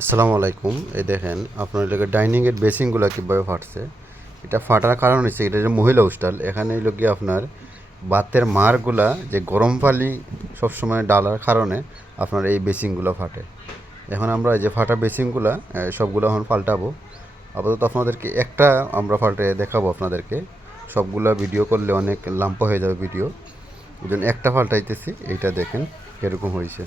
আসসালামু আলাইকুম। এই দেখেন আপনার এলাকার ডাইনিংয়ের বেসিনগুলো কীভাবে ফাটছে। এটা ফাটার কারণ হচ্ছে এটা যে মহিলা হোস্টেল, এখানে হইল গিয়ে আপনার বাতের মারগুলা যে গরম পানি সবসময় ডালার কারণে আপনার এই বেসিনগুলো ফাটে। এখন আমরা এই যে ফাটা বেসিনগুলা সবগুলো এখন পাল্টাবো। আপাতত আপনাদেরকে একটা আমরা পাল্টে দেখাবো আপনাদেরকে। সবগুলা ভিডিও করলে অনেক লম্বা হয়ে যাবে ভিডিও, ওই জন্য একটা পাল্টাইতেছি। এইটা দেখেন কীরকম হয়েছে।